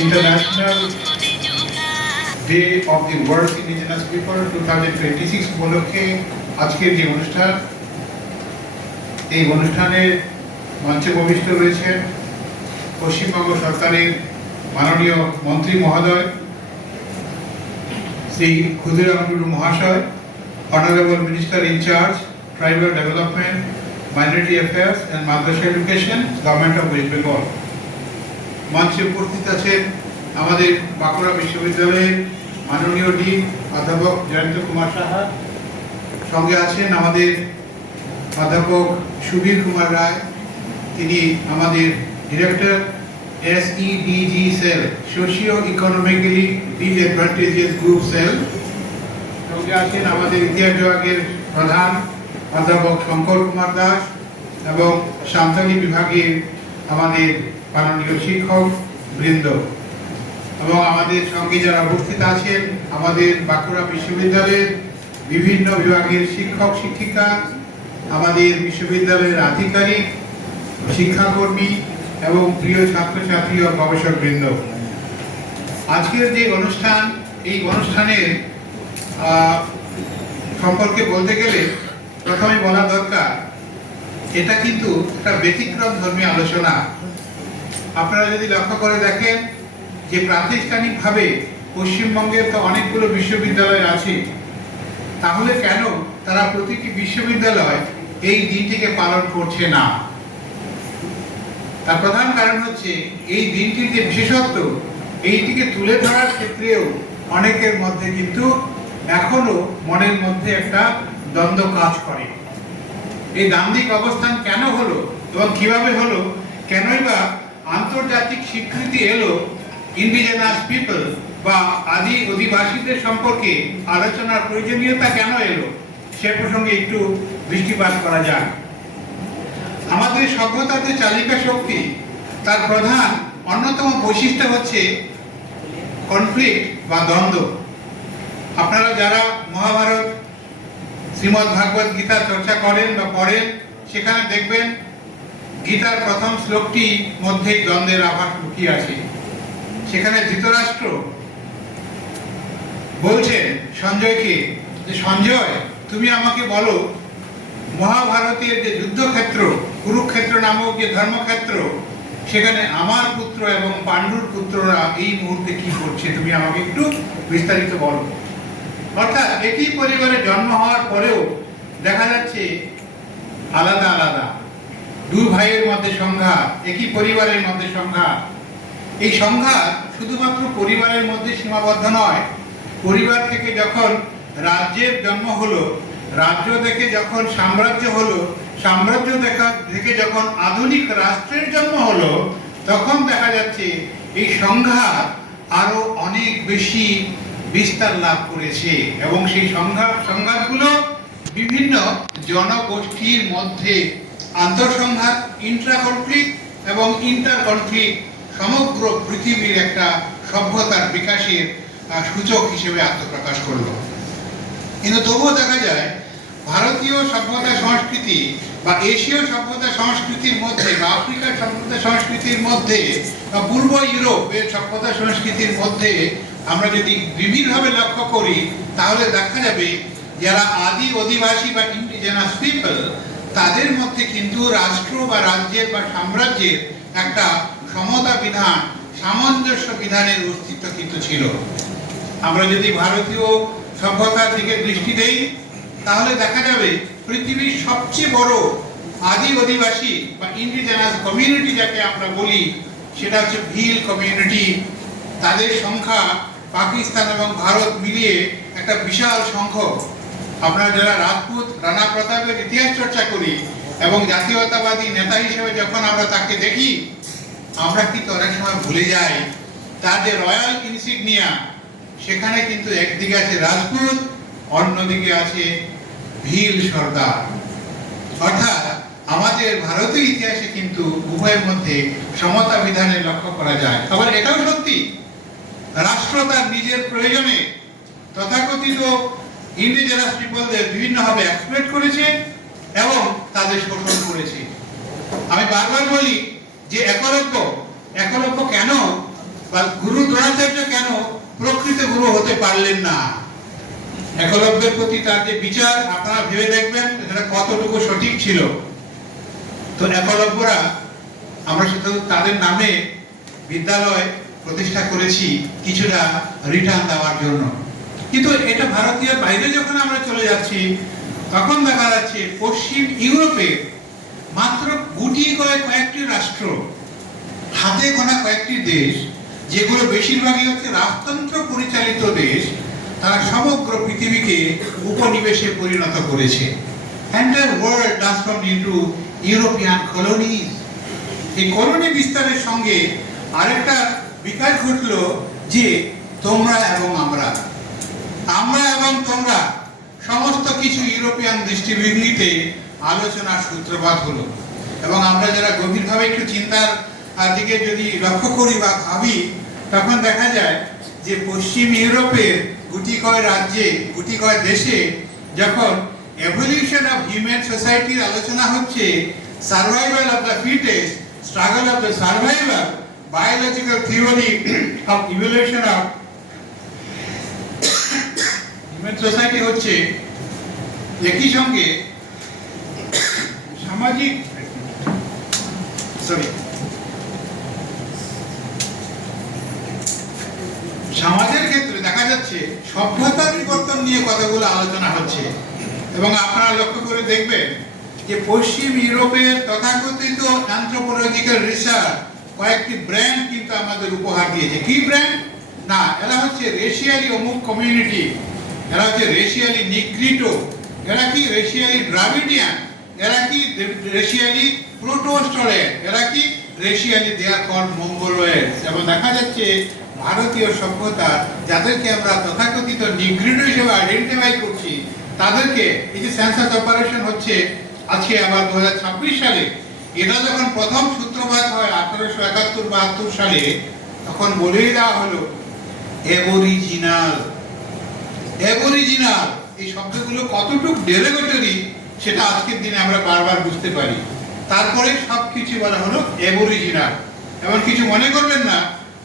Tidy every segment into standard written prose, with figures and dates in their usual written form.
International Day of the World Indigenous People 2026 উপলক্ষে আজকের যে অনুষ্ঠান, এই অনুষ্ঠানের মঞ্চে উপবিষ্ট রয়েছেন পশ্চিমবঙ্গ সরকারের মাননীয় মন্ত্রী মহোদয় শ্রী ক্ষুদিরাম টুডু মহাশয়, honourable minister in charge tribal development, minority affairs and madrasah education, government of West Bengal. মঞ্চে উপস্থিত আছেন আমাদের বাঁকুড়া বিশ্ববিদ্যালয়ের মাননীয় ডিন অধ্যাপক জয়ন্ত কুমার সাহা, সঙ্গে আছেন আমাদের অধ্যাপক সুবীর কুমার রায়, তিনি আমাদের director SEDG cell, socio economically disadvantages group cell. সঙ্গে আছেন আমাদের ইতিহাস বিভাগের প্রধান অধ্যাপক শঙ্কর কুমার দাস এবং সাঁওতালি বিভাগের আমাদের মাননীয় শিক্ষক বৃন্দ, এবং আমাদের সঙ্গে যারা উপস্থিত আছেন আমাদের বাঁকুড়া বিশ্ববিদ্যালয়ের বিভিন্ন বিভাগের শিক্ষক শিক্ষিকা, আমাদের বিশ্ববিদ্যালয়ের আধিকারিক, শিক্ষাকর্মী এবং প্রিয় ছাত্রছাত্রী ও গবেষক বৃন্দ। আজকের যে অনুষ্ঠান, এই অনুষ্ঠানের সম্পর্কে বলতে গেলে প্রথমে বলা দরকার, এটা কিন্তু একটা ব্যতিক্রম ধর্মী আলোচনা। আপনারা যদি লক্ষ্য করে দেখেন যে প্রাতিষ্ঠানিকভাবে পশ্চিমবঙ্গের তো অনেকগুলো বিশ্ববিদ্যালয় আছে, তাহলে কেন তারা প্রতিটি বিশ্ববিদ্যালয় এই দিনটিকে পালন করছে না? তার প্রধান কারণ হচ্ছে এই দিনটির যে বিশেষত্ব, এইটিকে তুলে ধরার ক্ষেত্রেও অনেকের মধ্যে কিন্তু এখনো মনের মধ্যে একটা দ্বন্দ্ব কাজ করে। এই দ্বান্দ্বিক অবস্থান কেন হলো এবং কিভাবে হলো, কেনই বা আন্তর্জাতিক স্বীকৃতি এলো ইন্ডিজেনাস পিপল বা আদি অধিবাসীদের সম্পর্কে আলোচনার প্রয়োজনীয়তা কেন এলো, সে প্রসঙ্গে একটু দৃষ্টিপাত করা যায়। আমাদের সভ্যতার যে চালিকা শক্তি, তার প্রধান অন্যতম বৈশিষ্ট্য হচ্ছে কনফ্লিক্ট বা দ্বন্দ্ব। আপনারা যারা মহাভারত, শ্রীমদ্ ভাগবত গীতা চর্চা করেন বা পড়েন, সেখানে দেখবেন গীতার প্রথম শ্লোকটি মধ্যে দ্বন্দ্বের আভাস লুকিয়ে আছে। সেখানে ধৃতরাষ্ট্র বলছেন সঞ্জয়কে যে, সঞ্জয়, তুমি আমাকে বলো মহাভারতের যে যুদ্ধক্ষেত্র, কুরুক্ষেত্র নামক যে ধর্মক্ষেত্র, সেখানে আমার পুত্র এবং পাণ্ডুর পুত্ররা এই মুহূর্তে কি করছে, তুমি আমাকে একটু বিস্তারিত বলো। অর্থাৎ একই পরিবারে জন্ম হওয়ার পরেও দেখা যাচ্ছে আলাদা আলাদা দুই ভাইয়ের মধ্যে সংঘাত, একই পরিবারের মধ্যে সংঘাত। এই সংঘাত শুধুমাত্র পরিবারের মধ্যে সীমাবদ্ধ নয়, পরিবার থেকে যখন রাজ্যের জন্ম হলো, রাজ্য থেকে যখন সাম্রাজ্য হলো, সাম্রাজ্য থেকে যখন আধুনিক রাষ্ট্রের জন্ম হলো, তখন দেখা যাচ্ছে এই সংঘাত আরো অনেক বেশি বিস্তার লাভ করেছে। এবং সেই সংঘাতগুলো বিভিন্ন জনগোষ্ঠীর মধ্যে আন্তঃসংঘাত, ইন্ট্রা কনফ্লিক্ট এবং ইন্টার কনফ্লিক্ট সমগ্র পৃথিবীর একটা সভ্যতার বিকাশের সূচক হিসেবে আত্মপ্রকাশ করলো। কিন্তু তবুও দেখা যায় ভারতীয় সভ্যতা সংস্কৃতি বা এশীয় সভ্যতা সংস্কৃতির মধ্যে বা আফ্রিকার সভ্যতা সংস্কৃতির মধ্যে বা পূর্ব ইউরোপের সভ্যতা সংস্কৃতির মধ্যে আমরা যদি গভীরভাবে লক্ষ্য করি, তাহলে দেখা যাবে যারা আদি অধিবাসী বা ইন্ডিজেনাস পিপল, তাদের মধ্যে কিন্তু রাষ্ট্র বা রাজ্যের বা সাম্রাজ্যের একটা সমতা বিধান, সামঞ্জস্য বিধানের অস্তিত্ব কিন্তু ছিল। আমরা যদি ভারতীয় সভ্যতার দিকে দৃষ্টি দেই, তাহলে দেখা যাবে পৃথিবীর সবচেয়ে বড় আদি অধিবাসী বা ইন্ডিজেনাস কমিউনিটি যাকে আমরা বলি, সেটা হচ্ছে ভিল কমিউনিটি। তাদের সংখ্যা পাকিস্তান এবং ভারত মিলিয়ে একটা বিশাল সংখ্যক। আপনারা যারা রাজপুত রানা প্রতাপের ইতিহাস চর্চা করি এবং জাতীয়তাবাদী নেতা হিসেবে যখন আমরা তাকে দেখি, আমরা কিন্তু অনেক সময় ভুলে যাই তার যে রয়্যাল ইনসিগনিয়া, সেখানে কিন্তু একদিকে আছে রাজপুত, অন্যদিকে আছে ভিল সর্দার। অর্থাৎ আমাদের ভারতীয় ইতিহাসে কিন্তু উভয়ের মধ্যে সমতা বিধানের লক্ষ্য করা যায়। আবার এটাও সত্যি, রাষ্ট্র তার নিজের প্রয়োজনে তথাকথিত ইন্ডিজেনাস পিপলদের বিভিন্নভাবে এক্সপ্লয়েট করেছে এবং তাদের শোষণ করেছে। আমি বারবার বলি যে একলব্য কেন বা গুরু দ্রোণাচার্য কেন প্রকৃত গুরু হতে পারলেন না? একলব্যের প্রতি তার যে বিচার আপনারা ভেবে দেখবেন সেটা কতটুকু সঠিক ছিল। তো একলব্যরা আমরা শুধু তাদের নামে বিদ্যালয় প্রতিষ্ঠা করেছি কিছুটা রিটার্ন দেওয়ার জন্য, কিন্তু এটা ভারতীয় বাইরে যখন আমরা চলে যাচ্ছি তখন দেখা যাচ্ছে পশ্চিম ইউরোপে মাত্র কয়েকটি রাষ্ট্র, হাতে গোনা কয়েকটি দেশ, যেগুলো বেশিরভাগই হচ্ছে রাজতন্ত্র পরিচালিত দেশ, তারা সমগ্র পৃথিবীকে উপনিবেশে পরিণত করেছে। Entire world transformed into European colonies. এই কলোনি বিস্তারের সঙ্গে আরেকটা বিকাশ ঘটলো যে তোমরা এবং আমরা এবং তোমরা সমস্ত কিছু ইউরোপিয়ান দৃষ্টিভঙ্গিতে আলোচনার সূত্রপাত হলো। এবং আমরা যারা গভীরভাবে একটু চিন্তার দিকে যদি লক্ষ্য করি বা ভাবি, তখন দেখা যায় যে পশ্চিম ইউরোপের গুটিকয় রাজ্যে, গুটিকয় দেশে যখন এভলিউশন অফ হিউম্যান সোসাইটির আলোচনা হচ্ছে, survival of the fittest, struggle of the survivor, biological theory of evolution of human society হচ্ছে, একই সঙ্গে সামাজিক সমাজের ক্ষেত্রে দেখা যাচ্ছে সভ্যতার বিবর্তন নিয়ে কতগুলো আলোচনা হচ্ছে। এবং আপনারা লক্ষ্য করে দেখবেন যে পশ্চিম ইউরোপের তথাকথিত অ্যানথ্রোপোলজিক্যাল রিসার্চ কয়েকটি ব্র্যান্ড কিন্তু আমাদের উপহার দিয়েছে। কি ব্র্যান্ড? না, এরা হচ্ছে রেশিয়ালি অমুক কমিউনিটি, এরা হচ্ছে রেশিয়ালি নিগ্রিটো, এরা কি রেশিয়ালি দ্রাবিডিয়ান, এরা কি রেশিয়ালি প্রোটোস্টরেট, এরা কি রেশিয়ালি দেয়ার কল মঙ্গোলয়েড। এবং দেখা যাচ্ছে ভারতীয় সভ্যতা যাদেরকে আমরা তথাকথিত নিগ্রিটো হিসেবে আইডেন্টিফাই করছি, তাদেরকে এই যে সেন্সাস অপারেশন হচ্ছে আজকে আবার 2026 সালে, এটা যখন প্রথম সূত্রপাত হয় 1871-72 সালে, তখন বলেই দেওয়া হলো অ্যাবরিজিনাল। অ্যাবরিজিনাল এই শব্দগুলো কতটুকু ডেরিভেটরি সেটা আজকের দিনে আমরা বারবার বুঝতে পারি। তারপরে সবকিছু বলা হলো অ্যাবরিজিনাল। এমন কিছু মনে করবেন না,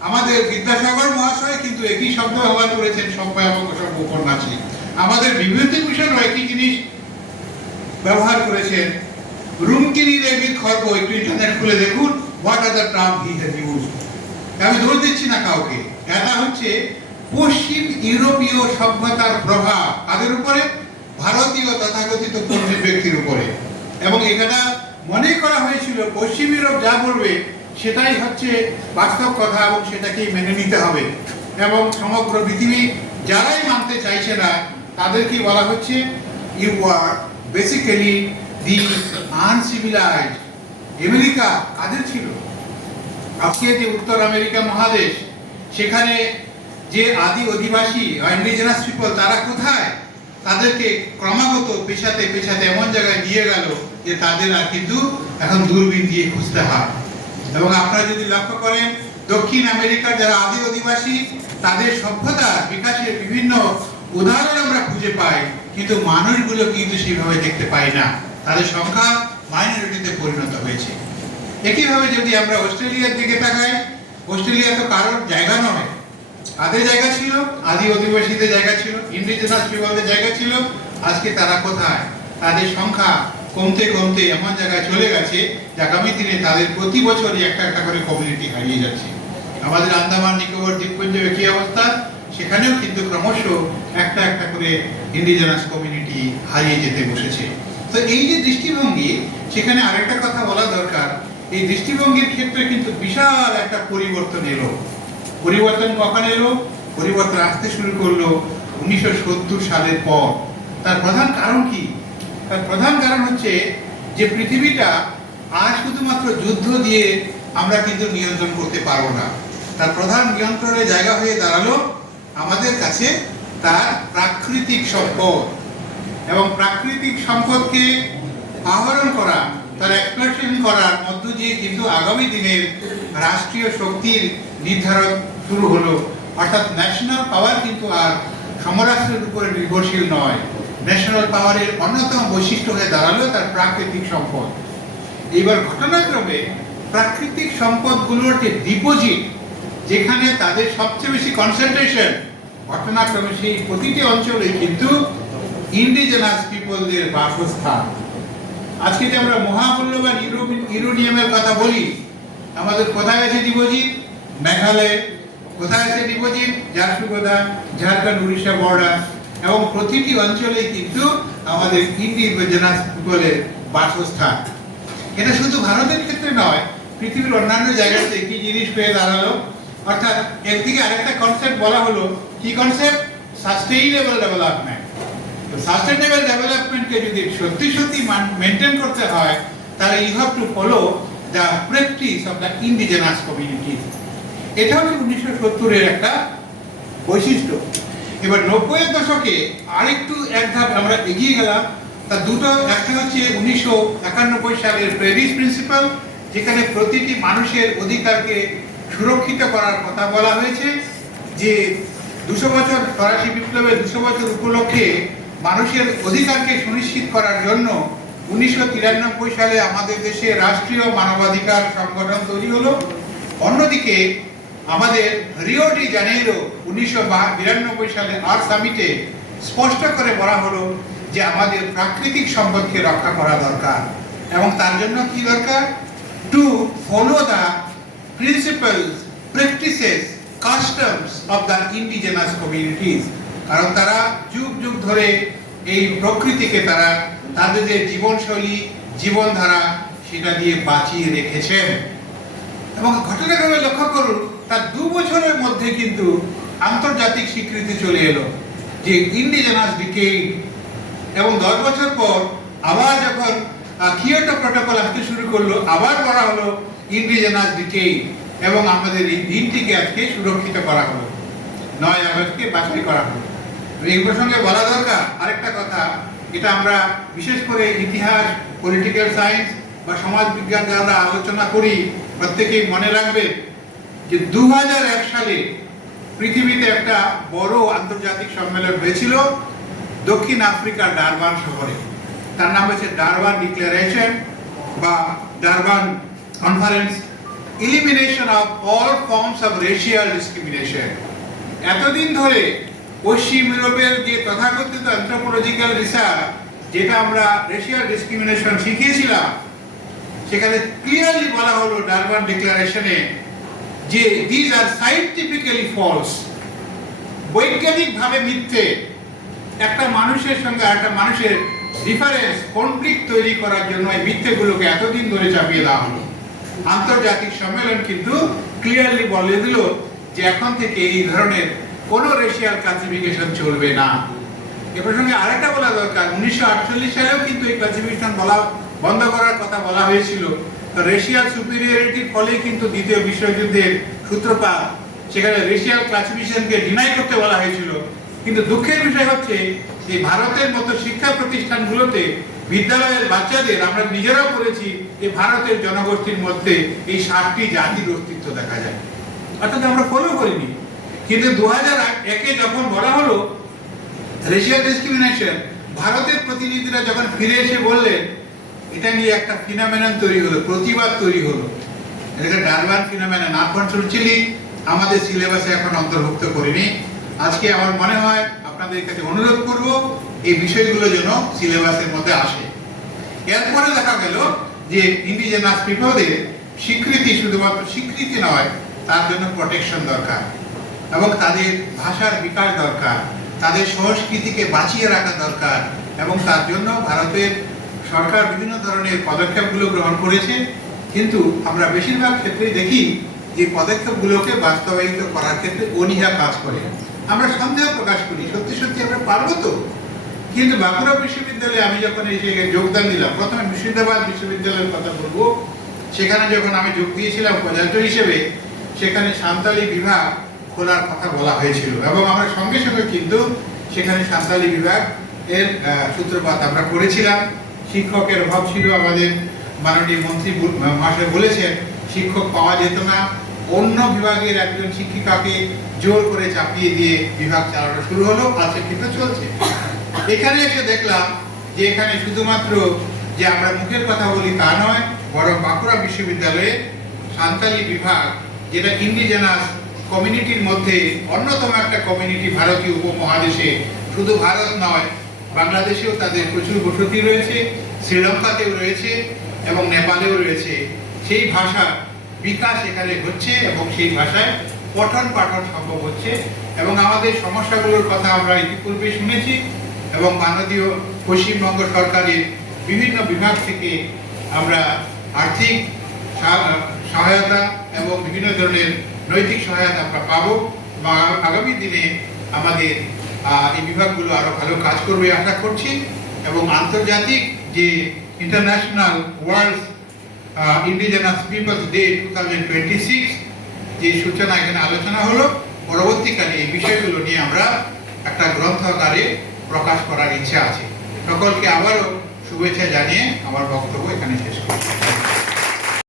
আমাদের বিদ্যাসাগর মহাশয় কিন্তু একই শব্দ ব্যবহার করেছেন সব্যয় এবং সব উপন্যাসে। আমাদের বিভূতিভূষণও একই জিনিস ব্যবহার করেছেন। রুমকিনি দেবীর খর্ব, একটু ইন্টারনেট খুলে দেখুন, what are the term he has used. আমি দোষ দিচ্ছি না কাউকে, এটা হচ্ছে পশ্চিম ইউরোপীয় সভ্যতার প্রভাব তাদের উপরে, ভারতীয় তথাকথিত পণ্ডিত ব্যক্তির উপরে। এবং এটা মনে করা হয়েছিল পশ্চিম ইউরোপ যা বলবে সেটাই হচ্ছে বাস্তব কথা এবং সেটাকেই মেনে নিতে হবে। এবং সমগ্র পৃথিবী যারাই মানতে চাইছে না তাদেরকে বলা হচ্ছে you are basically the uncivilised. America কাদের ছিল? আজকে যে উত্তর আমেরিকা মহাদেশ, সেখানে যে আদি অধিবাসী ইন্ডিজিনাস পিপল, তারা কোথায়? তাদেরকে ক্রমাগত পেছাতে পেছাতে এমন জায়গায় নিয়ে গেল যে তাদের আর কিন্তু এখন দূরবীন দিয়ে খুঁজতে হয়। এবং আপনারা যদি লক্ষ্য করেন দক্ষিণ আমেরিকার যারা আদি অধিবাসী, তাদের সভ্যতার বিকাশের বিভিন্ন উদাহরণ আমরা খুঁজে পাই, কিন্তু মানুষগুলো কিন্তু সেভাবে দেখতে পাই না, তাদের সংখ্যা মাইনরিটিতে পরিণত হয়েছে। একইভাবে যদি আমরা অস্ট্রেলিয়ার দিকে তাকাই, অস্ট্রেলিয়া তো কারোর জায়গা নয়, তাদের জায়গা ছিল, আদি অধিবাসীদের জায়গা ছিল, ইন্ডিজিনাস পিপলদের জায়গা ছিল। আজকে তারা কোথায়? তাদের সংখ্যা কমতে কমতে এমন জায়গায় চলে গেছে যে আগামী দিনে তাদের প্রতি বছরই একটা একটা করে কমিউনিটি হারিয়ে যাচ্ছে। আমাদের আন্দামান নিকোবর দ্বীপপুঞ্জের কি অবস্থা, সেখানেও কিন্তু ক্রমশ একটা একটা করে ইন্ডিজিনাস কমিউনিটি হারিয়ে যেতে বসেছে। তো এই যে দৃষ্টিভঙ্গি, সেখানে আরেকটা কথা বলা দরকার, এই দৃষ্টিভঙ্গির ক্ষেত্রে কিন্তু বিশাল একটা পরিবর্তন এলো। পরিবর্তন কখন এলো? পরিবর্তন আসতে শুরু করলো 1970 সালের পর। তার প্রধান কারণ কি? তার প্রধান কারণ হচ্ছে যে পৃথিবীটা আর শুধুমাত্র যুদ্ধ দিয়ে আমরা কিন্তু নিয়ন্ত্রণ করতে পারবো না। তার প্রধান নিয়ন্ত্রণের জায়গা হয়ে দাঁড়ালো আমাদের কাছে তার প্রাকৃতিক সম্পদ। এবং প্রাকৃতিক সম্পদকে আহরণ করা, তার এক্সপ্লয়টেশন করার মধ্য দিয়ে কিন্তু আগামী দিনের রাষ্ট্রীয় শক্তির নির্ধারণ শুরু হলো। অর্থাৎ ন্যাশনাল পাওয়ার কিন্তু আর সমরাষ্ট্রের উপরে নির্ভরশীল নয়। ন্যাশনাল পাওয়ারের অন্যতম বৈশিষ্ট্য হয়ে দাঁড়ালো তার প্রাকৃতিক সম্পদ। এইবার ঘটনাক্রমে প্রাকৃতিক সম্পদগুলোর যে ডিপোজিট, যেখানে তাদের সবচেয়ে বেশি কনসেন্ট্রেশন, ঘটনাক্রমে সেই প্রতিটি অঞ্চলে কিন্তু ইন্ডিজেনাস পিপলদের বাসস্থান। আজকে যে আমরা মহামূল্যবান ইউরেনিয়ামের কথা বলি, আমাদের কোথায় আছে ডিপোজিট? মেঘালয়ে। কোথায় আছে ডিপোজিট? ঝারসুগুদা, ঝাড়খণ্ড উড়িষ্যা বর্ডার। এবং প্রতিটি অঞ্চলে কিন্তু আমাদের ইন্ডিজেনাস পিপলের বাসস্থান। এটা শুধু ভারতের ক্ষেত্রে নয়, পৃথিবীর অন্যান্য জায়গাতে কি জিনিস হয়ে দাঁড়ালো? অর্থাৎ একদিকে আরেকটা কনসেপ্ট বলা হলো, কি কনসেপ্ট? Sustainable development. তো সাস্টেইনেবল ডেভেলপমেন্টকে যদি সত্যি সত্যি মেনটেন করতে হয়, তাহলে you have to follow the practice of the indigenous communities. এটা হচ্ছে 1970-এর একটা বৈশিষ্ট্য। এবার 90-এর দশকে আরেকটু এক ধাপ আমরা এগিয়ে গেলাম। তা দুটো, একটা হচ্ছে 1991 সালের প্যারিস প্রিন্সিপাল, যেখানে প্রতিটি মানুষের অধিকারকে সুরক্ষিত করার কথা বলা হয়েছে, যে 200 বছর ফরাসি বিপ্লবের 200 বছর উপলক্ষে মানুষের অধিকারকে সুনিশ্চিত করার জন্য 1993 সালে আমাদের দেশে রাষ্ট্রীয় মানবাধিকার সংগঠন তৈরি হলো। অন্যদিকে আমাদের রিও ডি জানেইরো 1992 সালে আর্থ সামিটে স্পষ্ট করে বলা হলো যে আমাদের প্রাকৃতিক সম্পদকে রক্ষা করা দরকার, এবং তার জন্য কি দরকার? Two follow the principles, practices, customs of the indigenous communities. কারণ তারা যুগ যুগ ধরে এই প্রকৃতিকে তারা তাদের যে জীবনশৈলী, জীবনধারা, সেটা দিয়ে বাঁচিয়ে রেখেছেন। এবং ঘটনাক্রমে লক্ষ্য করুন, তার 2 বছরের মধ্যে কিন্তু আন্তর্জাতিক স্বীকৃতি চলে এলো যে ইন্ডিজেনাস ডিকেড। এবং 10 বছর পর আবার যখন কিয়োটো প্রটোকল আসতে শুরু করলো, আবার বলা হলো ইন্ডিজেনাস ডিকেড, এবং আমাদের এই দিনটিকে আজকে সুরক্ষিত করা হলো, 9 আগস্টকে বাছাই করা হলো। এই প্রসঙ্গে বলা দরকার আরেকটা কথা, এটা আমরা বিশেষ করে ইতিহাস, পলিটিক্যাল সায়েন্স বা সমাজ বিজ্ঞান যারা আলোচনা করি, প্রত্যেকেই মনে রাখবে যে 2001 সালে পৃথিবীতে একটা বড় আন্তর্জাতিক সম্মেলন হয়েছিল দক্ষিণ আফ্রিকার ডারবান শহরে। তার নাম হচ্ছে ডারবান ডিক্লারেশন বা Durban conference, elimination of all forms of racial discrimination. এতদিন ধরে পশ্চিম ইউরোপের যে তথাকথিত অ্যানথ্রোপোলজিক্যাল রিসার্চ, যেটা আমরা রেশিয়াল ডিসক্রিমিনেশন শিখিয়েছিলাম, সেখানে ক্লিয়ারলি বলা হলো ডারবান ডিক্লারেশনে যে দিস আর সায়েন্টিফিক্যালি ফলস, বৈজ্ঞানিকভাবে মিথ্যে। একটা মানুষের সঙ্গে আরেকটা মানুষের ডিফারেন্স, কনফ্লিক্ট তৈরি করার জন্য এই মিথ্যেগুলোকে এতদিন ধরে চাপিয়ে দেওয়া হলো। আন্তর্জাতিক সম্মেলন কিন্তু ক্লিয়ারলি বলে দিল যে এখন থেকে এই ধরনের কোনো রেশিয়াল ক্লাসিফিকেশন চলবে না। এ প্রসঙ্গে আরেকটা বলা দরকার, 1948 সালেও কিন্তু এই ক্লাসিফিকেশন বন্ধ করার কথা বলা হয়েছিল। রেশিয়াল সুপিরিয়রিটির ফলে কিন্তু দ্বিতীয় বিশ্বযুদ্ধের সূত্রপাত, সেখানে রেশিয়াল ক্লাসিফিকেশনকে ডিনাই করতে বলা হয়েছিল। কিন্তু দুঃখের বিষয় হচ্ছে যে ভারতের মতো শিক্ষা প্রতিষ্ঠানগুলোতে বিদ্যালয়ের বাচ্চাদের আমরা নিজেরাও পড়েছি যে ভারতের জনগোষ্ঠীর মধ্যে এই 7টি জাতির অস্তিত্ব দেখা যায়, অর্থাৎ আমরা ফলো করিনি। কিন্তু 2001-এ যখন বলা হলো রেশিয়াল ডিসক্রিমিনেশন, ভারতের প্রতিনিধিরা যখন ফিরে এসে বললেন, এটা নিয়ে একটা ফিনোমেনন তৈরি হলো, প্রতিবাদ তৈরি হলো। এটা ডারবান ফিনোমেনন। আনফরচুনেটলি আমাদের সিলেবাসে এখন অন্তর্ভুক্ত করিনি। আজকে আমার মনে হয় আপনাদের কাছে অনুরোধ করব এই বিষয়গুলো যেন সিলেবাসের মধ্যে আসে। এরপরে দেখা গেল যে ইন্ডিজেনাস পিপলদের স্বীকৃতি শুধুমাত্র স্বীকৃতি নয়, তার জন্য প্রোটেকশন দরকার, এবং তাদের ভাষার বিকাশ দরকার, তাদের সংস্কৃতিকে বাঁচিয়ে রাখা দরকার। এবং তার জন্য ভারতের সরকার বিভিন্ন ধরনের পদক্ষেপগুলো গ্রহণ করেছে। কিন্তু আমরা বেশিরভাগ ক্ষেত্রেই দেখি যে পদক্ষেপগুলোকে বাস্তবায়িত করার ক্ষেত্রে অনীহা কাজ করে। আমরা সন্দেহ প্রকাশ করি সত্যি সত্যি আমরা পারবো তো। কিন্তু বাঁকুড়া বিশ্ববিদ্যালয়ে আমি যখন এসে যোগদান দিলাম, প্রথমে মুর্শিদাবাদ বিশ্ববিদ্যালয়ের কথা বলবো, সেখানে যখন আমি যোগ দিয়েছিলাম উপাচার্য হিসেবে, সেখানে সাঁওতালি বিভাগ খোলার কথা বলা হয়েছিল, এবং আমরা সঙ্গে সঙ্গে কিন্তু সেখানে সাঁওতালি বিভাগ এর সূত্রপাত আমরা করেছিলাম। শিক্ষকের অভাব ছিল, আমাদের মাননীয় মন্ত্রী মহাশয় বলেছেন শিক্ষক পাওয়া যেত না, অন্য বিভাগের একজন শিক্ষিকাকে জোর করে চাপিয়ে দিয়ে বিভাগ চালানো শুরু হলো। আজকে কিন্তু চলছে। এখানে এসে দেখলাম যে এখানে শুধুমাত্র যে আমরা মুখের কথা বলি তা নয়, বরং বাঁকুড়া বিশ্ববিদ্যালয়ে সাঁওতালি বিভাগ, যেটা ইন্ডিজেনাস কমিউনিটির মধ্যে অন্যতম একটা কমিউনিটি ভারতীয় উপমহাদেশে, শুধু ভারত নয়, বাংলাদেশেও তাদের প্রচুর বসতি রয়েছে, শ্রীলঙ্কাতেও রয়েছে এবং নেপালেও রয়েছে। সেই ভাষার বিকাশ এখানে হচ্ছে এবং সেই ভাষায় পঠন পাঠন সম্ভব হচ্ছে এবং আমাদের সমস্যাগুলোর কথা আমরা ইতিপূর্বে শুনেছি এবং মাননীয় পশ্চিমবঙ্গ সরকারের বিভিন্ন বিভাগ থেকে আমরা আর্থিক সহায়তা এবং বিভিন্ন ধরনের নৈতিক সহায়তা আমরা পাবো এবং আগামী দিনে আমাদের এই বিভাগগুলো আরো ভালো কাজ করবে আশা করছি এবং আন্তর্জাতিক যে international world indigenous peoples day 2026 যে সূচনা এখানে আলোচনা হলো, পরবর্তীকালে এই বিষয়গুলো নিয়ে আমরা একটা গ্রন্থ আকারে প্রকাশ করার ইচ্ছা আছে। সকলকে আবারও শুভেচ্ছা জানিয়ে আমার বক্তব্য এখানে শেষ করছি।